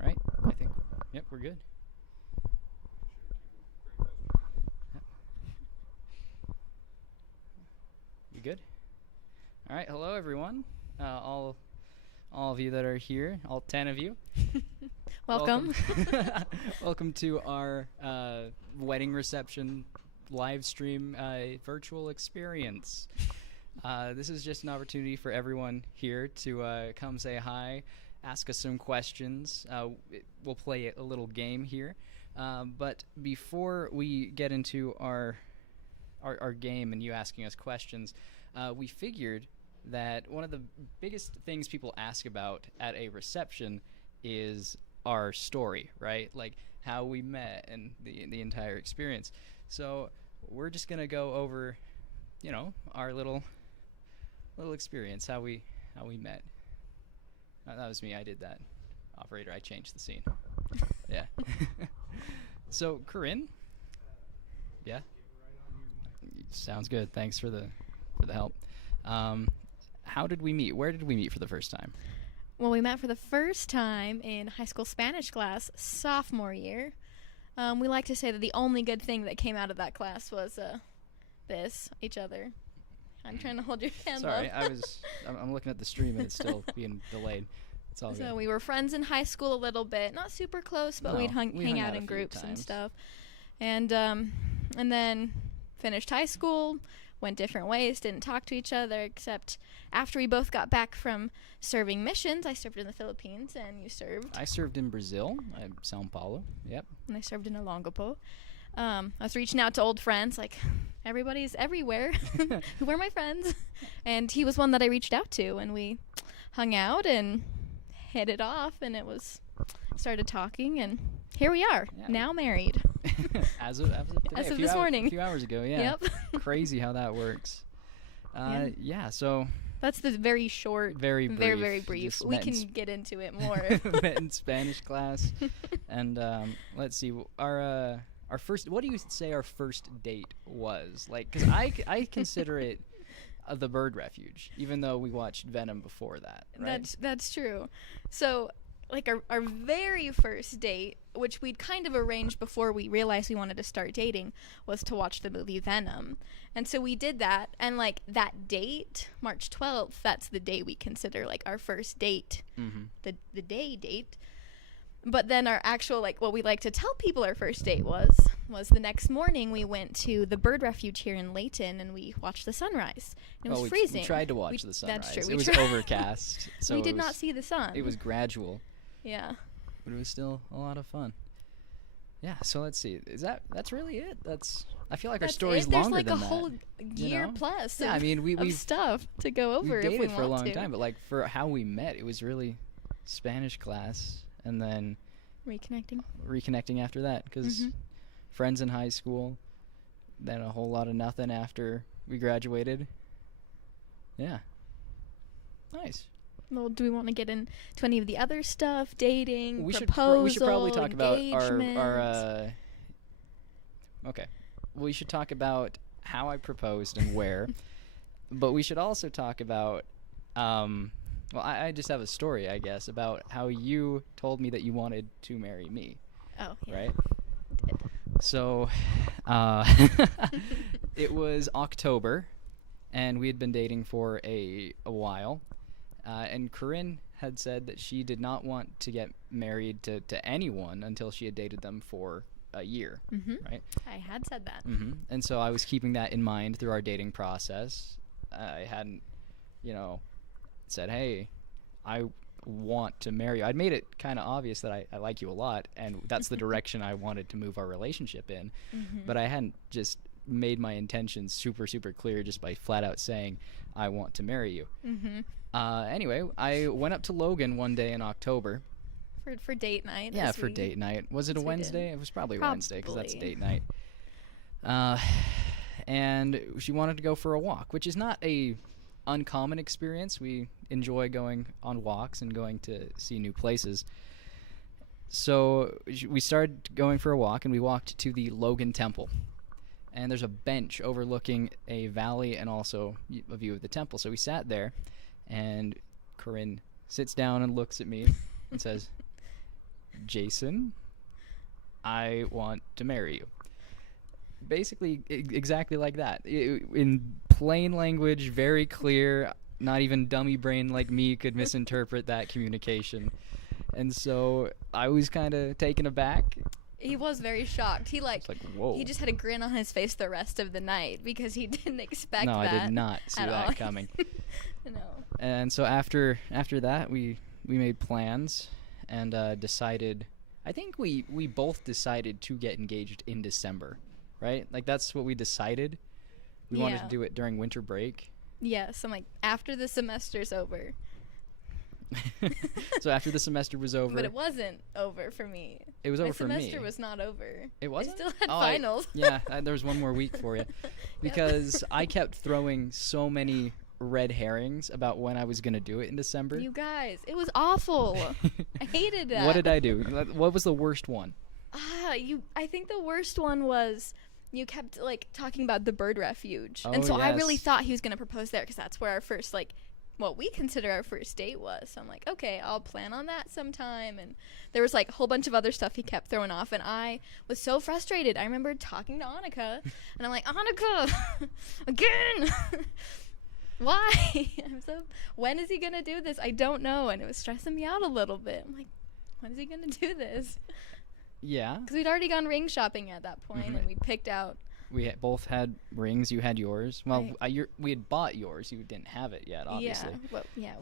All right, I think, yep, we're good. Yep. You good? All right, hello everyone. All of you that are here, all 10 of you. Welcome. Welcome to our wedding reception live stream virtual experience. This is just an opportunity for everyone here to come say hi, ask us some questions. We'll play a little game here. But before we get into our game and you asking us questions, we figured that one of the biggest things people ask about at a reception is our story, right? Like how we met and the entire experience. So we're just gonna go over, our little experience, how we met. That was me. I did that. Operator, I changed the scene. Yeah. So Corinne. Yeah. Sounds good. Thanks for the help. How did we meet? Where did we meet for the first time? Well, we met for the first time in high school Spanish class, sophomore year. We like to say that the only good thing that came out of that class was each other. I'm trying to hold your hand. Sorry, I'm looking at the stream and it's still being delayed. It's all good. So we were friends in high school a little bit, not super close, but we'd hang out in groups and stuff. And then finished high school, went different ways, didn't talk to each other, except after we both got back from serving missions. I served in the Philippines, and you served. I served in Brazil, São Paulo, yep. And I served in Olongapo. I was reaching out to old friends, like, everybody's everywhere. Who are my friends? And he was one that I reached out to, and we hung out and hit it off, and started talking, and here we are, now married. As of today, as of this morning. A few hours ago, yeah. Yep. Crazy how that works. So that's the very short, very brief. Very brief. We can get into it more. Met in Spanish class, and let's see, our first. What do you say our first date was? Like, because I consider it the bird refuge, even though we watched Venom before that. Right? That's true. So like our very first date, which we'd kind of arranged before we realized we wanted to start dating, was to watch the movie Venom. And so we did that, and like that date, March 12th, that's the day we consider like our first date, the day date. But then our actual, like, what we like to tell people our first date was the next morning we went to the bird refuge here in Layton, and we watched the sunrise. It was freezing. We tried to watch the sunrise. That's true. It was overcast, so we did not see the sun. It was gradual. Yeah. But it was still a lot of fun. Yeah, so let's see. That's really it? I feel like our story's longer than that. There's like a whole year plus of stuff to go over if we want to. We dated for a long time, but like for how we met, it was really Spanish class and then reconnecting after that, because friends in high school, then a whole lot of nothing after we graduated. Yeah. Nice. Well, do we want to get into any of the other stuff? Dating, proposal, we should probably talk about our okay. We should talk about how I proposed and where. But we should also talk about well, I just have a story, I guess, about how you told me that you wanted to marry me. Oh, yeah. Right? So, it was October, and we had been dating for a while. And Corinne had said that she did not want to get married to anyone until she had dated them for a year, right? I had said that. And so I was keeping that in mind through our dating process. I hadn't, said, hey, I want to marry you. I'd made it kind of obvious that I like you a lot, and that's the direction I wanted to move our relationship in. But I hadn't just made my intentions super, super clear just by flat out saying, I want to marry you. Anyway, I went up to Logan one day in October. For date night. Yeah, for date night. Was it a Wednesday? It was probably Wednesday, because that's date night. And she wanted to go for a walk, which is not a uncommon experience. We enjoy going on walks and going to see new places. So we started going for a walk, and we walked to the Logan Temple. And there's a bench overlooking a valley and also a view of the temple. So we sat there, and Corinne sits down and looks at me and says, Jason, I want to marry you. Basically, exactly like that. In plain language, very clear. Not even dummy brain like me could misinterpret that communication. And so I was kind of taken aback. He was very shocked. He whoa. He just had a grin on his face the rest of the night because he didn't expect that. No, I did not see that coming. No. And so after that, we made plans and decided. I think we both decided to get engaged in December, right? Like that's what we decided. We wanted to do it during winter break. Yes, I'm like after the semester's over. So after the semester was over. But it wasn't over for me. It was over for me. My semester was not over. It wasn't? I still had finals. There was one more week for you. Because I kept throwing so many red herrings about when I was going to do it in December. You guys, it was awful. I hated that. What did I do? What was the worst one? I think the worst one was you kept talking about the bird refuge. Oh, and so yes. I really thought he was going to propose there because that's where our first what we consider our first date was. So I'm like, okay, I'll plan on that sometime. And there was a whole bunch of other stuff he kept throwing off. And I was so frustrated. I remember talking to Annika, and I'm like, Annika, again. Why? When is he going to do this? I don't know. And it was stressing me out a little bit. I'm like, when is he going to do this? Yeah. Because we'd already gone ring shopping at that point, and we picked out. We both had rings. You had yours. Well, we had bought yours. You didn't have it yet, obviously.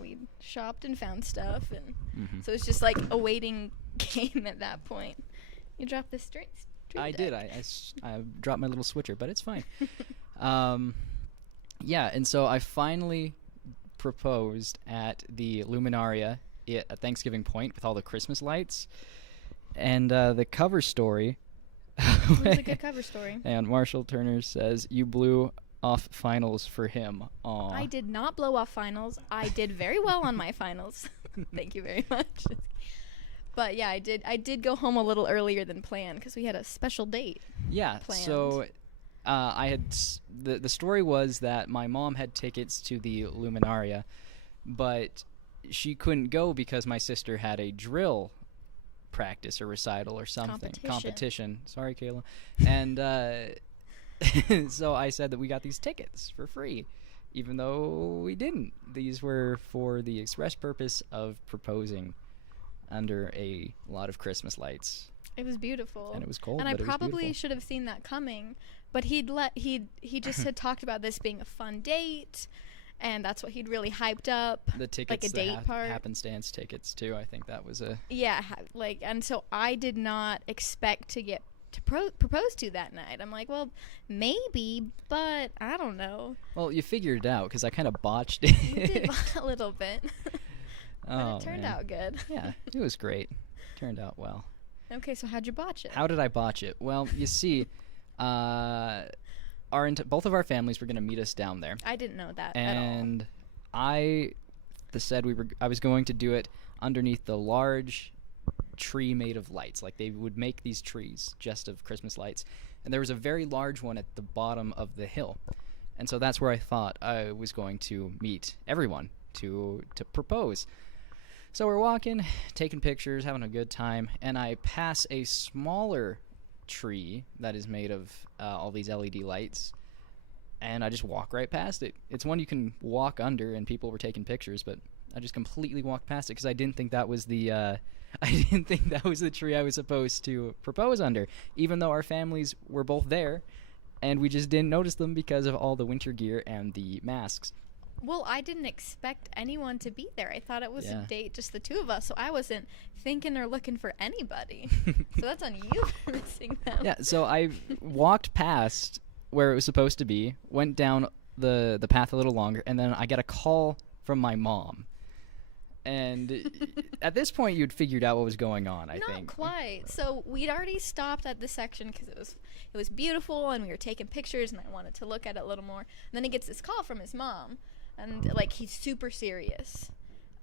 We shopped and found stuff, and so it's just a waiting game at that point. You dropped the stream I deck. did. I dropped my little switcher, but it's fine. Yeah, and so I finally proposed at the Luminaria at Thanksgiving Point with all the Christmas lights. And the cover story... It was a good cover story. And Marshall Turner says, you blew off finals for him. Aww. I did not blow off finals. I did very well on my finals. Thank you very much. But yeah, I did go home a little earlier than planned because we had a special date. Yeah, planned. So I had the story was that my mom had tickets to the Luminaria, but she couldn't go because my sister had a drill practice or recital or something. Competition. Sorry, Kayla. And so I said that we got these tickets for free, even though we didn't. These were for the express purpose of proposing under a lot of Christmas lights. It was beautiful. And it was cold, and but I it was probably beautiful. should have seen that coming, but he just had talked about this being a fun date, and that's what he'd really hyped up. The tickets, like a date part. Happenstance tickets too. I think that was a and so I did not expect to get to propose to that night. I'm like, well, maybe, but I don't know. Well, you figured it out because I kind of botched it. You did a little bit, but it turned out good. Yeah, it was great. Turned out well. Okay, so how'd you botch it? How did I botch it? Well, you see, both of our families were going to meet us down there. I didn't know that at all. And I was going to do it underneath the large tree made of lights. Like, they would make these trees just of Christmas lights. And there was a very large one at the bottom of the hill. And so that's where I thought I was going to meet everyone to propose. So we're walking, taking pictures, having a good time, and I pass a smaller tree that is made of all these LED lights, and I just walk right past it. It's one you can walk under, and people were taking pictures, but I just completely walked past it because I didn't think that was the tree I was supposed to propose under, even though our families were both there, and we just didn't notice them because of all the winter gear and the masks. Well, I didn't expect anyone to be there. I thought it was a date, just the two of us, so I wasn't thinking or looking for anybody. So that's on you for missing them. Yeah, so I walked past where it was supposed to be, went down the path a little longer, and then I got a call from my mom. And at this point, you'd figured out what was going on, I think. Not quite. So we'd already stopped at the section because it was beautiful, and we were taking pictures, and I wanted to look at it a little more. And then he gets this call from his mom. And, like, he's super serious.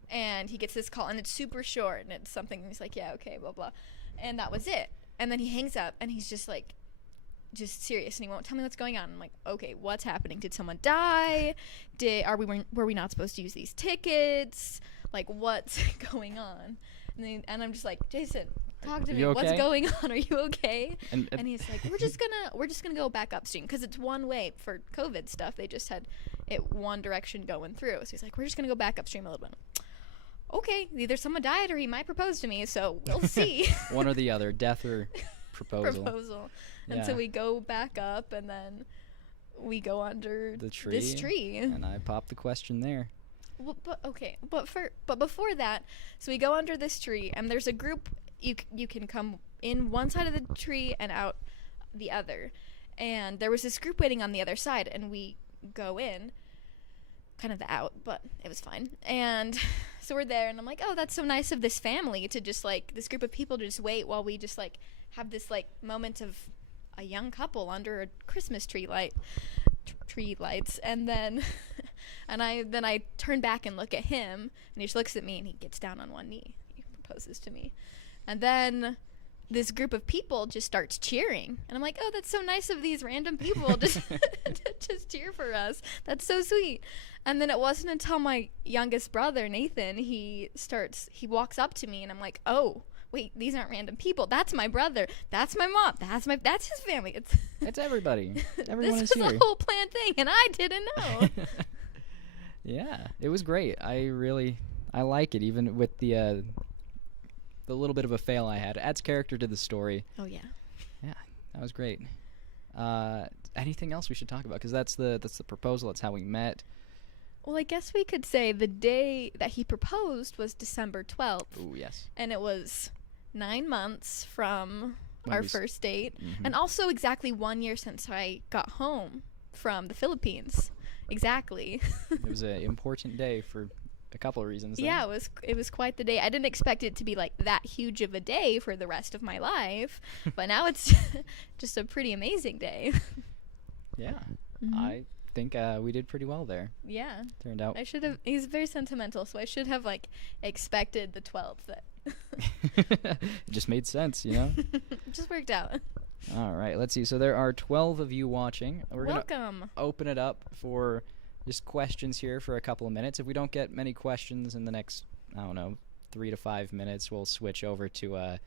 And he gets this call, and it's super short, and it's something, and he's like, yeah, okay, blah, blah. And that was it. And then he hangs up, and he's just, like, just serious, and he won't tell me what's going on. I'm like, okay, what's happening? Did someone die? Were we not supposed to use these tickets? Like, what's going on? And I'm just like, Jason, talk to me. Okay? What's going on? Are you okay? And he's like, we're just gonna go back upstream because it's one way for COVID stuff. They just had it one direction going through. So he's like, we're just gonna go back upstream a little bit. Okay, either someone died or he might propose to me, so we'll see. One or the other, death or proposal. And so we go back up, and then we go under this tree. And I popped the question there. Well, but before that, so we go under this tree, and there's a group. You can come in one side of the tree and out the other. And there was this group waiting on the other side, and we go in, kind of the out, but it was fine. And so we're there, and I'm like, oh, that's so nice of this family to just, like, this group of people to just wait while we just, like, have this, like, moment of a young couple under a Christmas tree lights. And then I turn back and look at him, and he just looks at me, and he gets down on one knee. He proposes to me. And then this group of people just starts cheering. And I'm like, oh, that's so nice of these random people just to just cheer for us. That's so sweet. And then it wasn't until my youngest brother, Nathan, he walks up to me, and I'm like, oh, wait, these aren't random people. That's my brother. That's my mom. That's his family. It's everybody. Everyone this is was here. a whole planned thing, and I didn't know. Yeah, it was great. I like it, even with the little bit of a fail I had. It adds character to the story. Oh, yeah. Yeah, that was great. Anything else we should talk about? Because that's the proposal. That's how we met. Well, I guess we could say the day that he proposed was December 12th. Ooh, yes. And it was 9 months from our first date. Mm-hmm. And also exactly 1 year since I got home from the Philippines. Exactly. It was an important day for a couple of reasons. Yeah, it was quite the day. I didn't expect it to be like that huge of a day for the rest of my life, but now it's just a pretty amazing day. Yeah, mm-hmm. I think we did pretty well there. Yeah, turned out. I should have. He's very sentimental, so I should have like expected the 12th. It just made sense, you know. It just worked out. All right, let's see. So there are 12 of you watching. We're Welcome. Gonna open it up for just questions here for a couple of minutes. If we don't get many questions in the next I don't know, 3 to 5 minutes, we'll switch over to a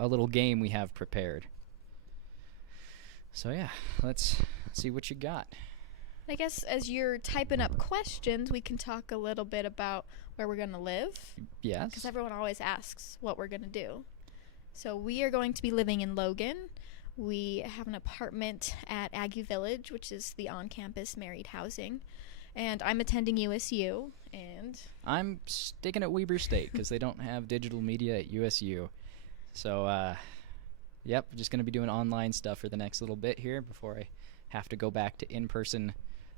little game we have prepared. So yeah, let's see what you got. I guess as you're typing up questions, we can talk a little bit about where we're going to live. Yes. Because everyone always asks what we're going to do. So we are going to be living in Logan. We have an apartment at Aggie Village, which is the on-campus married housing. And I'm attending USU, and I'm sticking at Weber State because they don't have digital media at USU. So, yep, just going to be doing online stuff for the next little bit here before I have to go back to in-person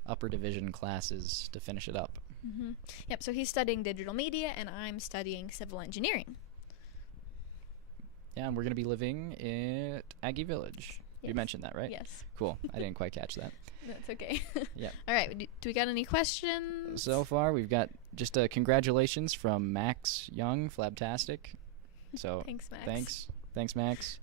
upper division classes to finish it up. Mm-hmm. Yep, so he's studying digital media, and I'm studying civil engineering. Yeah, and we're going to be living at Aggie Village. Yes. You mentioned that, right? Yes. Cool. I didn't quite catch that. That's okay. Yeah. All right, do we got any questions? So far, we've got just a congratulations from Max Young, Flabtastic. So Thanks, Max. Thanks, Max.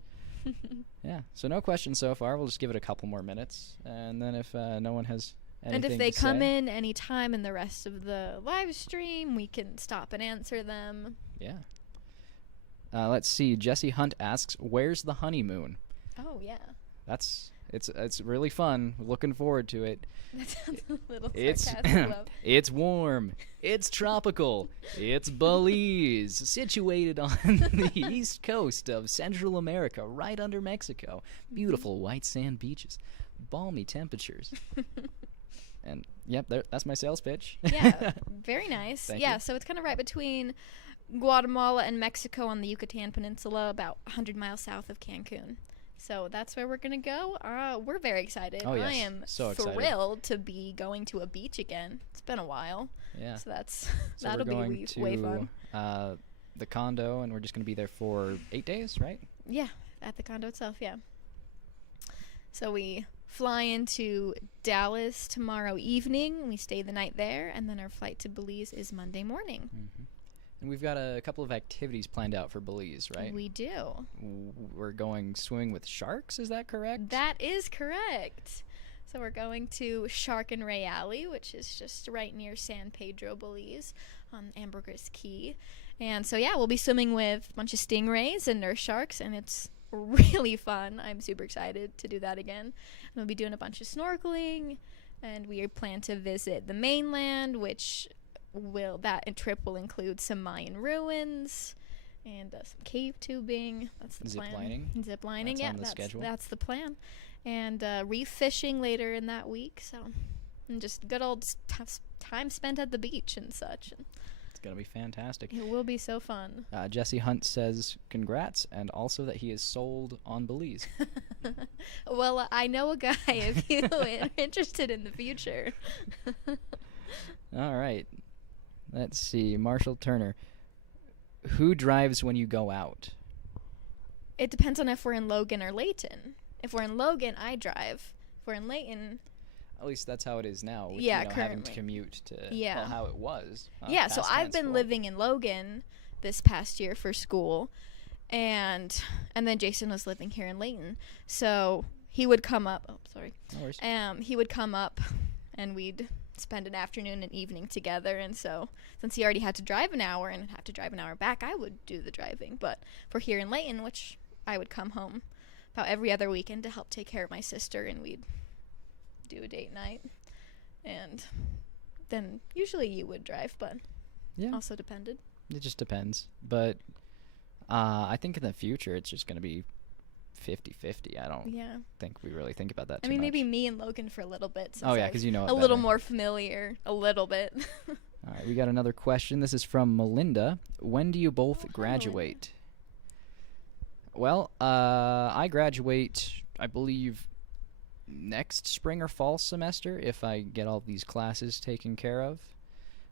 Yeah, so no questions so far. We'll just give it a couple more minutes, and then if no one has anything and if they to come say, in any time in the rest of the live stream, we can stop and answer them. Yeah. Let's see. Jesse Hunt asks, "Where's the honeymoon?" Oh yeah. It's really fun. Looking forward to it. That sounds a little It's sarcastic. Love. it's warm. It's tropical. It's Belize, situated on the east coast of Central America, right under Mexico. Beautiful white sand beaches, balmy temperatures. And yep, that's my sales pitch. Yeah, very nice. Thank yeah, you. so it's kind of right between Guatemala and Mexico on the Yucatan Peninsula, about 100 miles south of Cancun. So that's where we're going to go. We're very excited. Oh, yes. I am So excited. thrilled to be going to a beach again. It's been a while. Yeah. So So that'll we're going be to way fun. The condo, and we're just going to be there for 8 days, right? Yeah, at the condo itself, yeah. So we fly into Dallas tomorrow evening. We stay the night there, and then our flight to Belize is Monday morning. Mm-hmm. And we've got a couple of activities planned out for Belize, right? We do. We're going swimming with sharks, is that correct? That is correct. So we're going to Shark and Ray Alley, which is just right near San Pedro, Belize, on Ambergris Key. And so, yeah, we'll be swimming with a bunch of stingrays and nurse sharks, and it's really fun. I'm super excited to do that again. And we'll be doing a bunch of snorkeling, and we plan to visit the mainland, which that trip will include some Mayan ruins and some cave tubing. That's the plan. Zip lining. That's on the schedule. That's the plan. And reef fishing later in that week. So, and just good old time spent at the beach and such. It's gonna be fantastic. It will be so fun. Jesse Hunt says congrats, and also that he is sold on Belize. Well, I know a guy if you are interested in the future. All right. Let's see. Marshall Turner. Who drives when you go out? It depends on if we're in Logan or Layton. If we're in Logan, I drive. If we're in Layton... At least that's how it is now. With, yeah, having to currently. Commute to Yeah. how it was. Yeah, so I've been living in Logan this past year for school, and then Jason was living here in Layton. So he would come up. Oh, sorry. No worries. He would come up, and we'd spend an afternoon and evening together. And so since he already had to drive an hour and have to drive an hour back, I would do the driving. But for here in Layton, which I would come home about every other weekend to help take care of my sister, and we'd do a date night. And then usually you would drive, but Yeah. also depended. It just depends. But I think in the future it's just going to be 50-50. I don't think we really think about that too much. Maybe me and Logan for a little bit. Oh, yeah, because you know it a little better. more familiar, a little bit. All right, we got another question. This is from Melinda. When do you both Hi, graduate? Well, I graduate, I believe, next spring or fall semester if I get all these classes taken care of.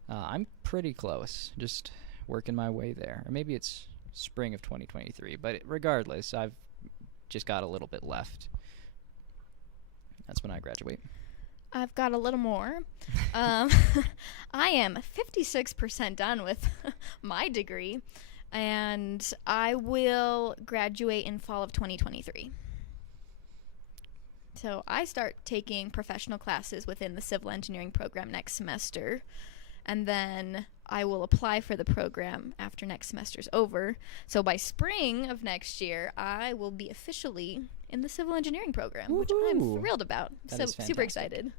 I'm pretty close, just working my way there. Or maybe it's spring of 2023, but regardless, I've just got a little bit left. That's when I graduate. I've got a little more. I am 56% done with my degree, and I will graduate in fall of 2023. So I start taking professional classes within the civil engineering program next semester, and then I will apply for the program after next semester's over. So by spring of next year, I will be officially in the civil engineering program, Woohoo! which I'm thrilled about. That So is super fantastic. excited.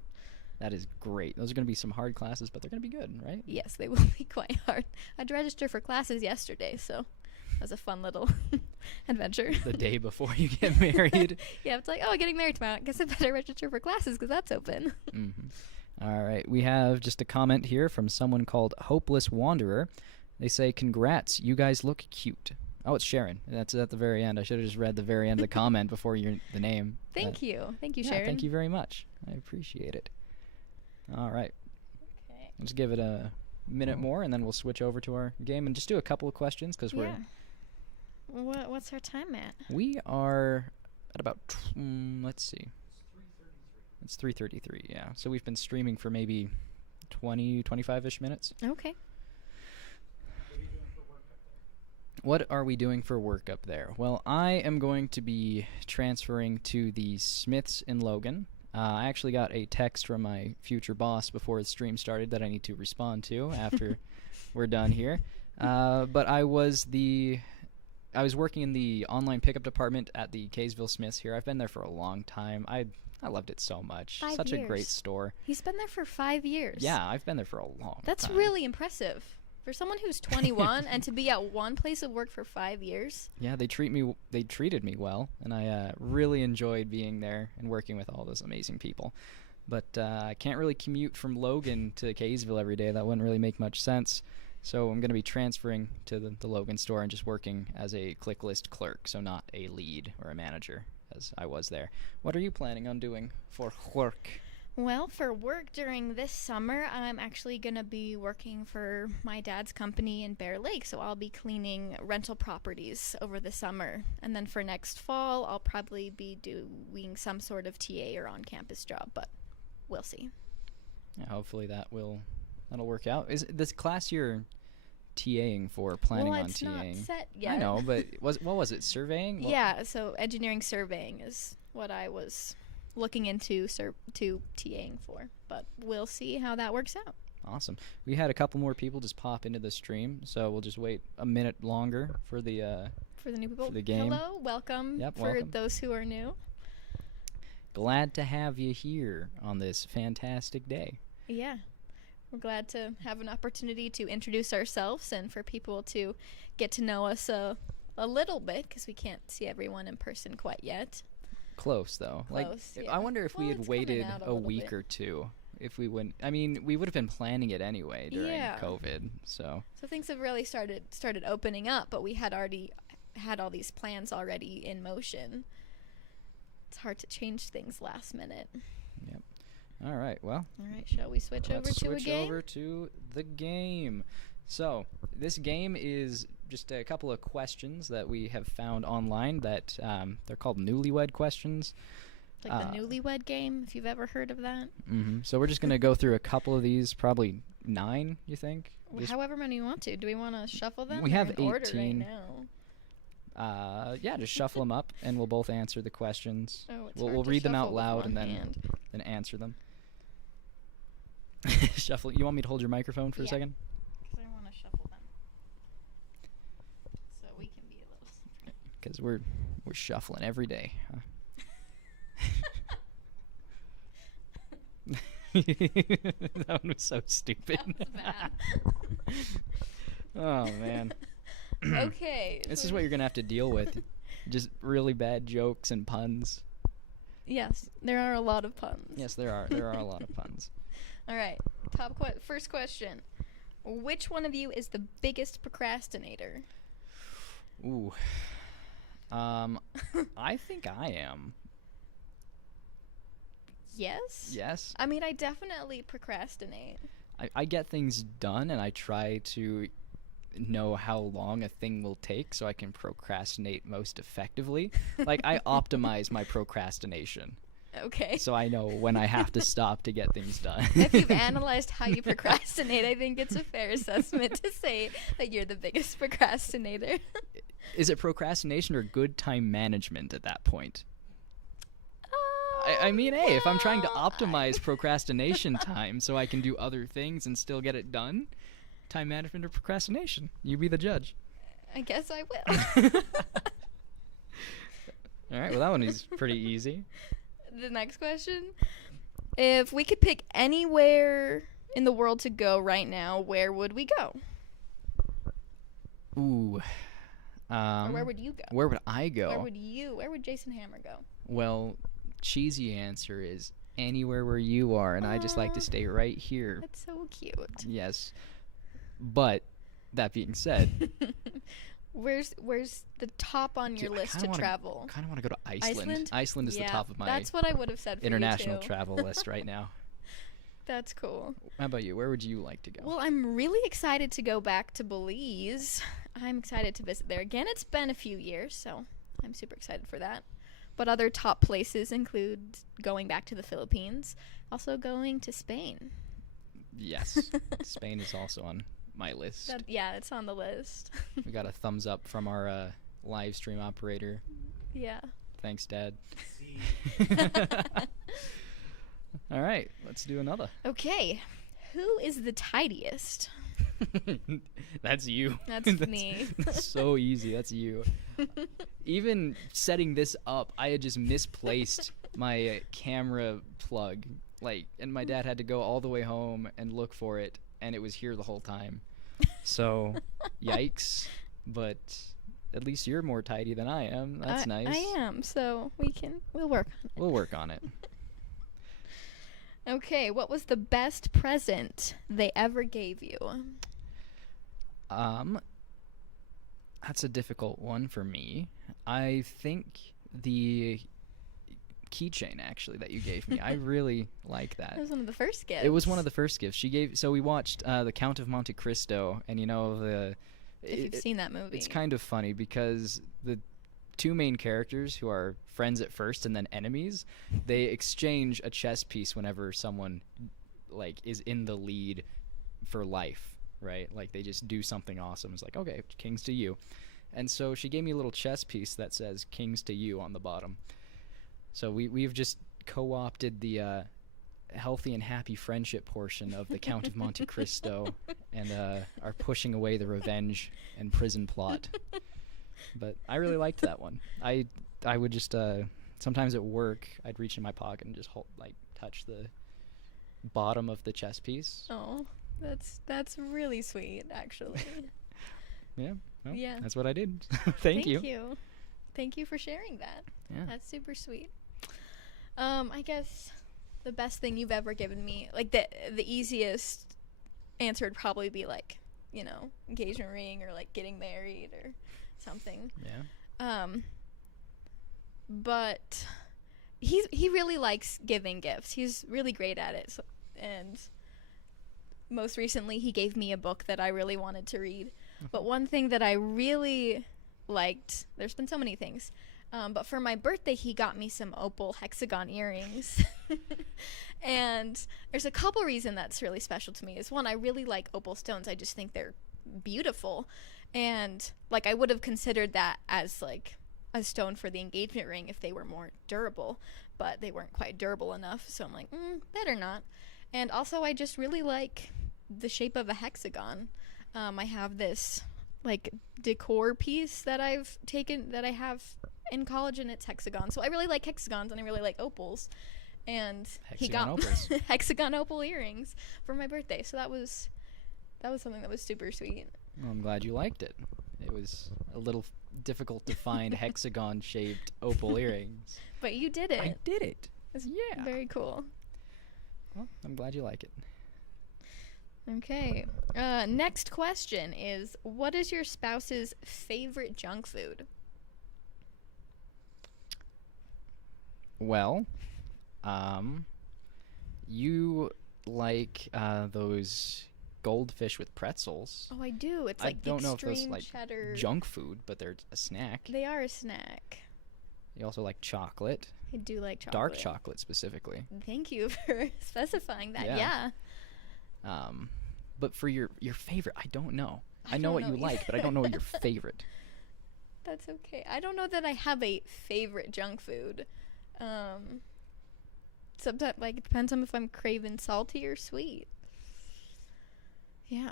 That is great. Those are going to be some hard classes, but they're going to be good, right? Yes, they will be quite hard. I had to register for classes yesterday, so that was a fun little adventure. The day before you get married. Yeah, it's like, oh, getting married tomorrow. I guess I better register for classes because that's open. All right. We have just a comment here from someone called Hopeless Wanderer. They say, congrats, you guys look cute. Oh, it's Sharon. That's at the very end. I should have just read the very end of the comment before the name. Thank you. Thank you, yeah, Sharon. thank you very much. I appreciate it. All right. Okay. Let's give it a minute more, and then we'll switch over to our game and just do a couple of questions because Yeah. What's our time at? we are at about, let's see. It's 3:33, yeah. So we've been streaming for maybe 20, 25-ish minutes. Okay. What are we doing for work up there? Well, I am going to be transferring to the Smiths in Logan. I actually got a text from my future boss before the stream started that I need to respond to after we're done here. But I was working in the online pickup department at the Kaysville Smiths here. I've been there for a long time. I loved it so much. 5 Such years. a great store. He's been there for 5 years. Yeah, I've been there for a long That's time. really impressive. For someone who's 21 and to be at one place of work for 5 years. Yeah, they treated me well, and I really enjoyed being there and working with all those amazing people. But I can't really commute from Logan to Kaysville every day. That wouldn't really make much sense. So I'm going to be transferring to the Logan store and just working as a click list clerk, so not a lead or a manager as I was there. What are you planning on doing for work? Well, for work during this summer, I'm actually going to be working for my dad's company in Bear Lake, so I'll be cleaning rental properties over the summer. And then for next fall, I'll probably be doing some sort of TA or on-campus job, but we'll see. Yeah, hopefully that'll work out. Is this class you're TAing for, planning on TAing? Well, it's not set yet. I know, but what was it, surveying? Yeah, so engineering surveying is what I was looking into TAing for, but we'll see how that works out. Awesome. We had a couple more people just pop into the stream, so we'll just wait a minute longer for the new people. for the game. Hello, welcome. Yep, for welcome. those who are new. Glad to have you here on this fantastic day. Yeah. We're glad to have an opportunity to introduce ourselves and for people to get to know us a little bit because we can't see everyone in person quite yet. Close, though. Close, yeah. I wonder if we had it's coming waited out a a little week bit. or two. If we wouldn't, I mean, we would have been planning it anyway during Yeah. COVID. So things have really started opening up, but we had already had all these plans already in motion. It's hard to change things last minute. yep. All right. Well, All right, shall we switch over let's to a switch game? over to the game. So this game is just a couple of questions that we have found online that they're called newlywed questions. Like the newlywed game, if you've ever heard of that. So we're just going to go through a couple of these, probably 9, you think? Just, However many you want to. Do we want to shuffle them? We They're have in order right 18. now. Yeah, just shuffle them up, and we'll both answer the questions. Oh, it's We'll hard to read them shuffle out with loud one and hand. then answer them. Shuffle. You want me to hold your microphone for a Yeah. second? Because I want to shuffle them. So we can be a little... Because we're shuffling every day. Huh? That one was so stupid. That was bad. Oh, man. Okay. This is what you're going to have to deal with. Just really bad jokes and puns. Yes, there are a lot of puns. Yes, there are. There are a lot of puns. All right. First question. Which one of you is the biggest procrastinator? Ooh. I think I am. Yes? Yes. I mean, I definitely procrastinate. I get things done, and I try to know how long a thing will take so I can procrastinate most effectively. Like, I optimize my procrastination. Okay. So I know when I have to stop to get things done. If you've analyzed how you procrastinate, I think it's a fair assessment to say that you're the biggest procrastinator. Is it procrastination or good time management at that point? I mean, hey, if I'm trying to optimize procrastination time so I can do other things and still get it done, Time management or procrastination? You be the judge. I guess I will. All right, well, that one is pretty easy. The next question. If we could pick anywhere in the world to go right now, where would we go? Ooh. Or where would you go? Where would I go? Where would Jason Hammer go? Well, cheesy answer is anywhere where you are, and I just like to stay right here. That's so cute. Yes. But, that being said... Where's the top on your list to travel? I kind of want to go to Iceland. Iceland is the top of my that's what I would have said for international you too. travel list right now. That's cool. How about you? Where would you like to go? Well, I'm really excited to go back to Belize. I'm excited to visit there again. It's been a few years, so I'm super excited for that. But other top places include going back to the Philippines, also going to Spain. Yes. Spain is also on my list. It's on the list. We got a thumbs up from our live stream operator. Yeah. Thanks, Dad. All right, let's do another. Okay. Who is the tidiest? That's you. That's me. That's so easy. That's you. Even setting this up, I had just misplaced my camera plug. And my dad had to go all the way home and look for it, and it was here the whole time. So, yikes. But at least you're more tidy than I am. That's nice. I am, so we'll work on it. We'll work on it. Okay, what was the best present they ever gave you? That's a difficult one for me. I think the keychain actually that you gave me. I really like that. It was one of the first gifts. It was one of the first gifts she gave. So we watched The Count of Monte Cristo, and if you've seen that movie, it's kind of funny because the two main characters who are friends at first and then enemies, they exchange a chess piece whenever someone is in the lead for life, right? They just do something awesome. It's like, okay, kings to you. And so she gave me a little chess piece that says kings to you on the bottom. So we've just co-opted the healthy and happy friendship portion of The Count of Monte Cristo and are pushing away the revenge and prison plot. But I really liked that one. I would just sometimes at work I'd reach in my pocket and just touch the bottom of the chess piece. Oh, that's really sweet, actually. Yeah. Well, yeah. That's what I did. Thank you. Thank you for sharing that. Yeah. That's super sweet. I guess the best thing you've ever given me, the easiest answer would probably be engagement ring or getting married or something. Yeah. But he really likes giving gifts. He's really great at it. And most recently he gave me a book that I really wanted to read. But one thing that I really liked, there's been so many things, but for my birthday he got me some opal hexagon earrings. And there's a couple reasons that's really special to me. Is one, I really like opal stones. I just think they're beautiful. And I would have considered that as a stone for the engagement ring if they were more durable, but they weren't quite durable enough, so I'm like, better not. And also I just really like the shape of a hexagon. I have this decor piece that I have in college, and it's hexagon. So I really like hexagons and I really like opals. And he got opals. hexagon opal earrings for my birthday. So that was something that was super sweet. Well, I'm glad you liked it. It was a little difficult to find hexagon-shaped opal earrings. But you did it. I did it. It's yeah. Very cool. Well, I'm glad you like it. Okay. Next question is, what is your spouse's favorite junk food? Well, you like those goldfish with pretzels. Oh, I do. It's I don't know if extreme those cheddar. junk food, but they're a snack. They are a snack. You also like chocolate. I do like chocolate. Dark chocolate specifically. Thank you for specifying that. Yeah. But for your favorite, I don't know. I know what you like, but I don't know your favorite. That's okay. I don't know that I have a favorite junk food. Sometimes it depends on if I'm craving salty or sweet. Yeah.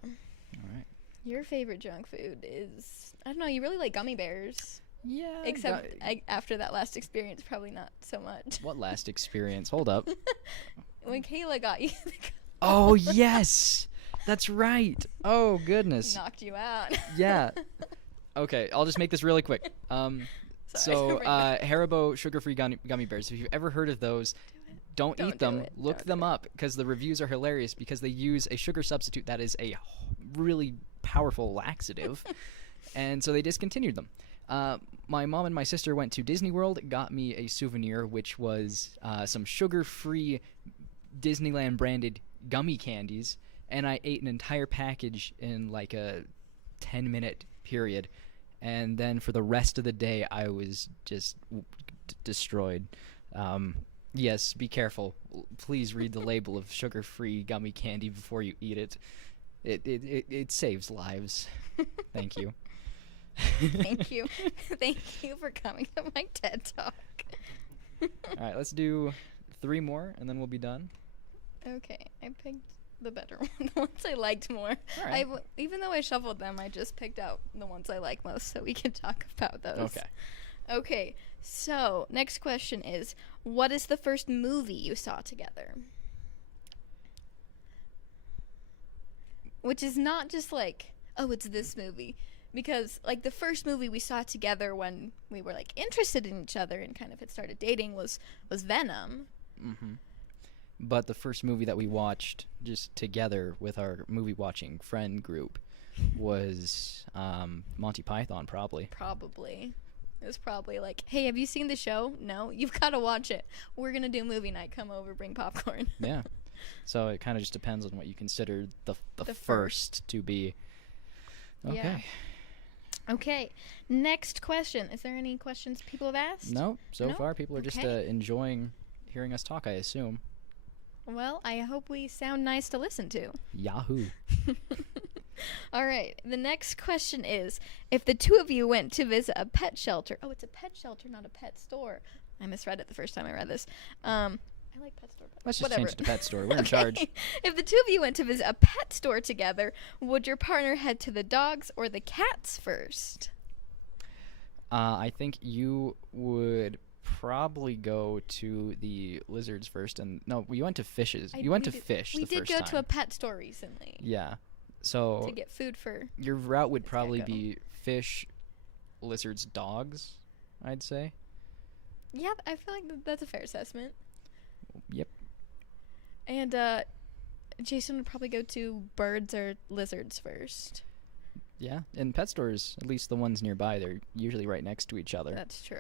All right. Your favorite junk food is, I don't know, you really like gummy bears. Yeah. Except after that last experience, probably not so much. What last experience? Hold up. When Kayla got you. Oh, yes. That's right. Oh, goodness. Knocked you out. Yeah. Okay, I'll just make this really quick. Haribo sugar-free gummy bears. If you've ever heard of those, don't eat them. Look them up because the reviews are hilarious because they use a sugar substitute that is a really powerful laxative. And so they discontinued them. My mom and my sister went to Disney World, got me a souvenir, which was some sugar-free Disneyland-branded gummy candies, and I ate an entire package in like a 10-minute period. And then for the rest of the day, I was just destroyed. Yes, be careful. Please read the label of sugar-free gummy candy before you eat it. It saves lives. Thank you. Thank you. Thank you for coming to my TED Talk. All right, let's do 3 more, and then we'll be done. Okay, I picked the better one, the ones I liked more. All right. Even though I shuffled them, I just picked out the ones I like most so we can talk about those. Okay. Okay, so next question is, what is the first movie you saw together? Which is not just like, oh, it's this movie. Because, like, the first movie we saw together when we were, like, interested in each other and kind of had started dating was Venom. Mm-hmm. But the first movie that we watched just together with our movie-watching friend group was Monty Python, probably. Probably. It was probably like, hey, have you seen the show? No? You've got to watch it. We're going to do movie night. Come over, bring popcorn. Yeah. So it kind of just depends on what you consider the first to be. Okay. Yeah. Okay. Next question. Is there any questions people have asked? No. So far, people are just enjoying hearing us talk, I assume. Well, I hope we sound nice to listen to. Yahoo. All right. The next question is, if the two of you went to visit a pet shelter. Oh, it's a pet shelter, not a pet store. I misread it the first time I read this. I like pet store. Let's just change it to pet store. We're in charge. If the two of you went to visit a pet store together, would your partner head to the dogs or the cats first? I think you would probably go to the lizards first. And no, we went to fishes. You went to fish the first time. We did go to a pet store recently. Yeah. So to get food for your route would probably be fish, lizards, dogs, I'd say. Yeah, I feel like that's a fair assessment. Yep. And Jason would probably go to birds or lizards first. Yeah, in pet stores, at least the ones nearby, they're usually right next to each other. That's true.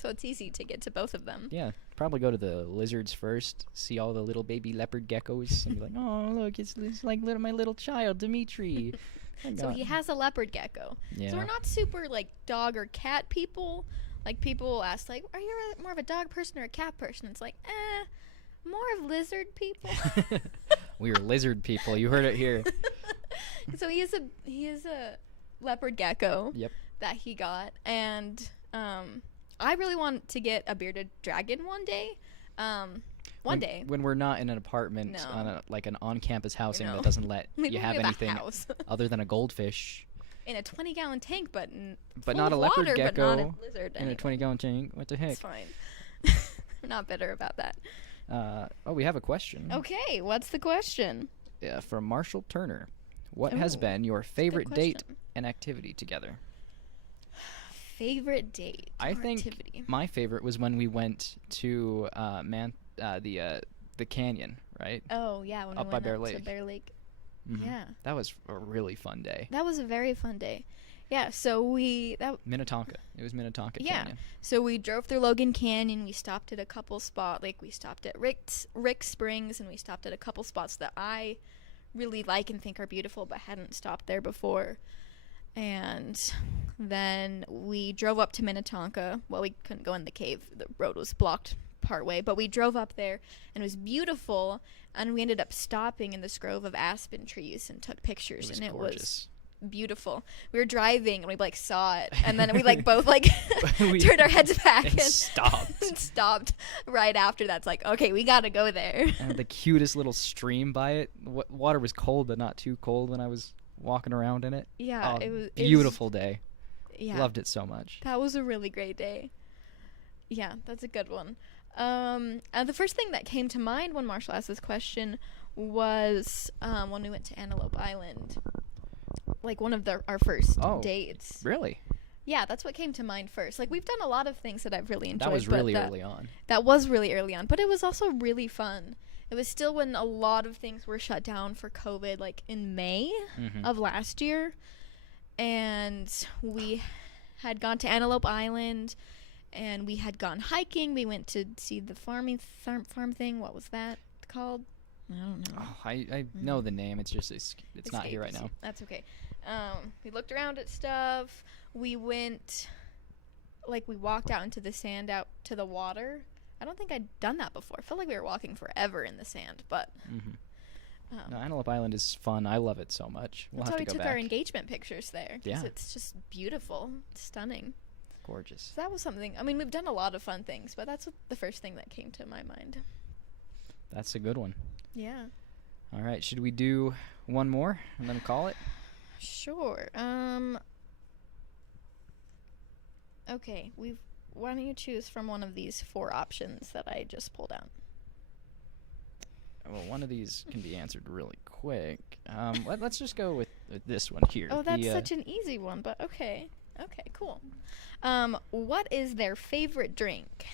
So it's easy to get to both of them. Yeah, probably go to the lizards first, see all the little baby leopard geckos, and be like, oh, look, it's like my little child, Dimitri. So he has a leopard gecko. Yeah. So we're not super, like, dog or cat people. Like, people will ask, like, are you more of a dog person or a cat person? It's like, more of lizard people. We are lizard people. You heard it here. So he is a leopard gecko. Yep. That he got, and I really want to get a bearded dragon one day. When we're not in an apartment on an on-campus housing that doesn't let you have anything other than a goldfish. In a 20-gallon tank, but not a leopard water, gecko. But not a lizard. In a 20-gallon tank. What the heck? It's fine. I'm not bitter about that. We have a question. Okay, what's the question? From Marshall Turner. What has been your favorite date and activity together? Favorite date I think activity. My favorite was when we went to the canyon, right? Oh, yeah. When up we by went Bear up Lake. to Bear Lake. Mm-hmm. Yeah. That was a really fun day. That was a very fun day. Yeah, so Minnetonka. It was Minnetonka yeah. Canyon. So we drove through Logan Canyon. We stopped at a couple spots. Like, we stopped at Rick Springs, and we stopped at a couple spots that I really like and think are beautiful, but hadn't stopped there before. And then we drove up to Minnetonka. Well, we couldn't go in the cave. The road was blocked partway, but we drove up there, and it was beautiful. And we ended up stopping in this grove of aspen trees and took pictures, and it was beautiful. We were driving, and we saw it, and then we both turned our heads back and stopped. And stopped right after that. It's like, okay, we gotta go there. And the cutest little stream by it. Water was cold, but not too cold when I was walking around in it. Yeah, Oh, it was beautiful day. Yeah, Loved it so much. that was a really great day. Yeah, that's a good one. The first thing that came to mind when Marshall asked this question was when we went to Antelope Island, like one of our first dates. Really? Yeah, that's what came to mind first. Like, we've done a lot of things that I've really enjoyed. That was really early on. That was really early on, but it was also really fun. It was still when a lot of things were shut down for COVID, like in May of last year. And we had gone to Antelope Island, and we had gone hiking. We went to see the farm thing. What was that called? I don't know. Oh, I know the name. It's just it's not here right now. That's okay. We looked around at stuff. We went, we walked out into the sand, out to the water. I don't think I'd done that before. I felt like we were walking forever in the sand, but. No, Antelope Island is fun. I love it so much. We'll that's have why to we go took back. our engagement pictures there. Yeah. It's just beautiful. It's stunning. Gorgeous. So that was something. I mean, we've done a lot of fun things, but that's the first thing that came to my mind. That's a good one. Yeah. All right. Should we do one more and then call it? Sure. Okay. Why don't you choose from one of these 4 options that I just pulled out? Well, one of these can be answered really quick. Let's just go with this one here. Oh, that's such an easy one, but okay. Okay, cool. What is their favorite drink?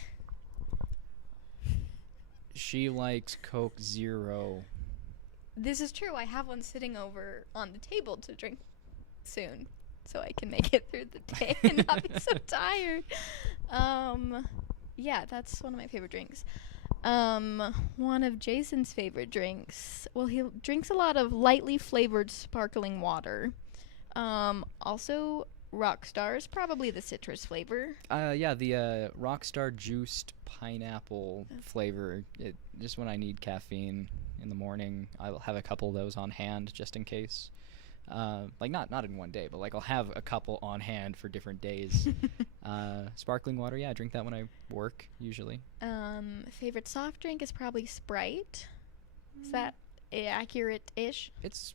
She likes Coke Zero. This is true. I have one sitting over on the table to drink soon, so I can make it through the day and not be so tired. Yeah, that's one of my favorite drinks. One of Jason's favorite drinks. Well, he drinks a lot of lightly flavored sparkling water. Also, Rockstar's probably the citrus flavor. Yeah, the Rockstar juiced pineapple flavor. Just when I need caffeine in the morning, I'll have a couple of those on hand just in case. Not in one day, but I'll have a couple on hand for different days. Sparkling water, yeah, I drink that when I work usually. Favorite soft drink is probably Sprite. Is that accurate-ish? That's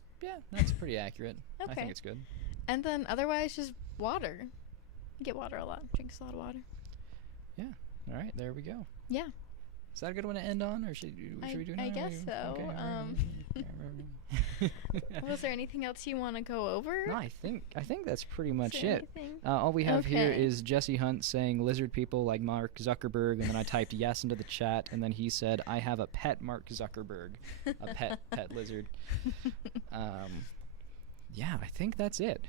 pretty accurate. Okay. I think it's good. And then otherwise just water. I get water a lot. Drinks a lot of water. Yeah. All right, there we go. Yeah. Is that a good one to end on, or should we do? I guess so. Okay, Was there anything else you want to go over? No, I think that's pretty much Is there it. anything? All we have here Okay. is Jesse Hunt saying lizard people like Mark Zuckerberg, and then I typed yes into the chat, and then he said I have a pet Mark Zuckerberg, a pet lizard. Yeah, I think that's it.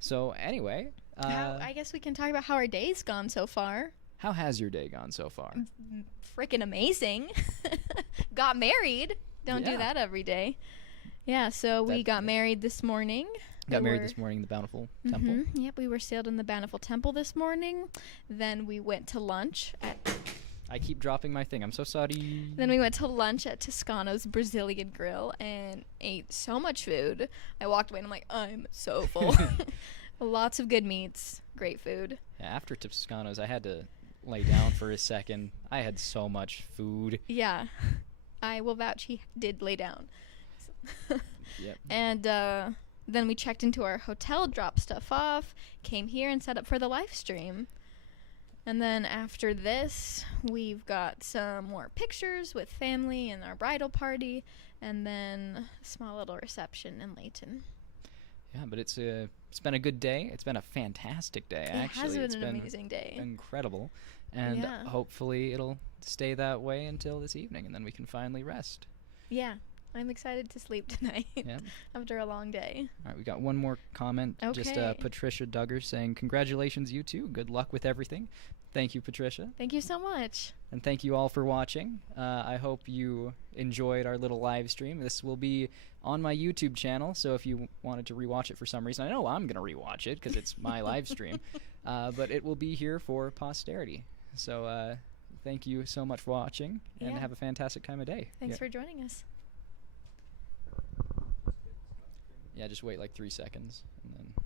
So anyway, I guess we can talk about how our day's gone so far. how has your day gone so far? Freaking amazing. Got married. Don't do Yeah. that every day. Yeah, so we got married this morning. Got married this morning in the Bountiful Temple. Yep, we were sailed in the Bountiful Temple this morning. Then we went to lunch at... I keep dropping my thing. I'm so sorry. Then we went to lunch at Toscano's Brazilian Grill and ate so much food. I walked away and I'm like, I'm so full. Lots of good meats. Great food. Yeah, after Toscano's, I had to lay down for a second. I had so much food. Yeah. I will vouch he did lay down. Yep. And then we checked into our hotel, dropped stuff off, came here and set up for the live stream. And then after this, we've got some more pictures with family and our bridal party, and then a small little reception in Layton. Yeah, but it's been a good day. It's been a fantastic day, actually. It has been an amazing day. Incredible. And Yeah. hopefully it'll stay that way until this evening, and then we can finally rest. Yeah, I'm excited to sleep tonight Yeah. after a long day. All right, we got one more comment. Just Okay. Patricia Duggar saying, congratulations, you two. Good luck with everything. Thank you, Patricia. Thank you so much. And thank you all for watching. I hope you enjoyed our little live stream. This will be on my YouTube channel, so if you wanted to rewatch it for some reason, I know I'm going to rewatch it because it's my live stream, but it will be here for posterity. So thank you so much for watching, and Yeah. have a fantastic time of day. Thanks for joining us. Yeah, just wait like 3 seconds, and then...